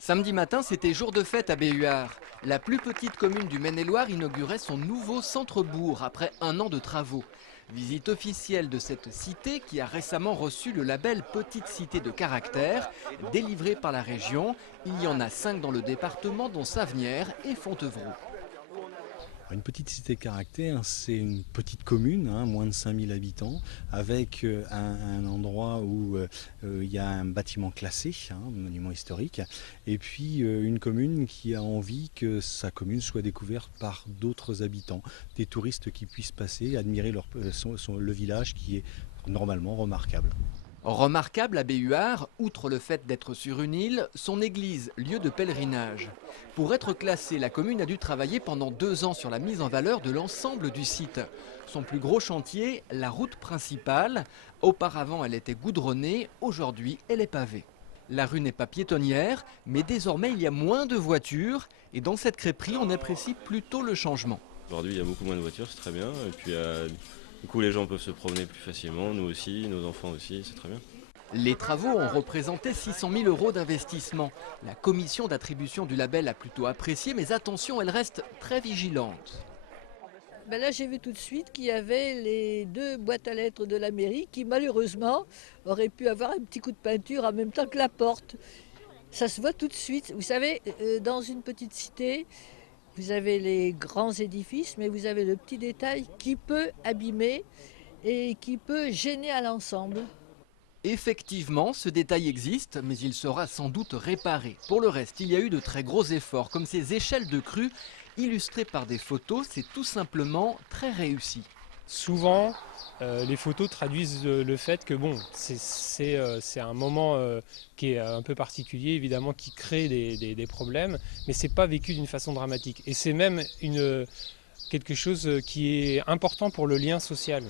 Samedi matin, c'était jour de fête à Béhuard. La plus petite commune du Maine-et-Loire inaugurait son nouveau centre-bourg après un an de travaux. Visite officielle de cette cité qui a récemment reçu le label Petite Cité de caractère, délivré par la région. Il y en a 5 dans le département, dont Savenières et Fontevraud. Une petite cité caractère, c'est une petite commune, moins de 5000 habitants, avec un endroit où il y a un bâtiment classé, un monument historique, et puis une commune qui a envie que sa commune soit découverte par d'autres habitants, des touristes qui puissent passer, admirer le village qui est normalement remarquable. Remarquable à Béhuard, outre le fait d'être sur une île, son église, lieu de pèlerinage. Pour être classée, la commune a dû travailler pendant 2 ans sur la mise en valeur de l'ensemble du site. Son plus gros chantier, la route principale. Auparavant, elle était goudronnée, aujourd'hui, elle est pavée. La rue n'est pas piétonnière, mais désormais, il y a moins de voitures. Et dans cette crêperie, on apprécie plutôt le changement. Aujourd'hui, il y a beaucoup moins de voitures, c'est très bien. Et puis, du coup, les gens peuvent se promener plus facilement, nous aussi, nos enfants aussi, c'est très bien. Les travaux ont représenté 600 000 € d'investissement. La commission d'attribution du label a plutôt apprécié, mais attention, elle reste très vigilante. Ben là, j'ai vu tout de suite qu'il y avait les 2 boîtes à lettres de la mairie qui, malheureusement, auraient pu avoir un petit coup de peinture en même temps que la porte. Ça se voit tout de suite. Vous savez, dans une petite cité, vous avez les grands édifices, mais vous avez le petit détail qui peut abîmer et qui peut gêner à l'ensemble. Effectivement, ce détail existe, mais il sera sans doute réparé. Pour le reste, il y a eu de très gros efforts, comme ces échelles de crue, illustrées par des photos, c'est tout simplement très réussi. Souvent, les photos traduisent le fait que bon, c'est un moment qui est un peu particulier, évidemment, qui crée des problèmes, mais c'est pas vécu d'une façon dramatique. Et c'est même quelque chose qui est important pour le lien social.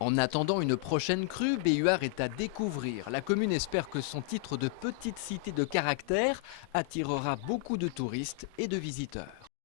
En attendant une prochaine crue, Béhuard est à découvrir. La commune espère que son titre de petite cité de caractère attirera beaucoup de touristes et de visiteurs.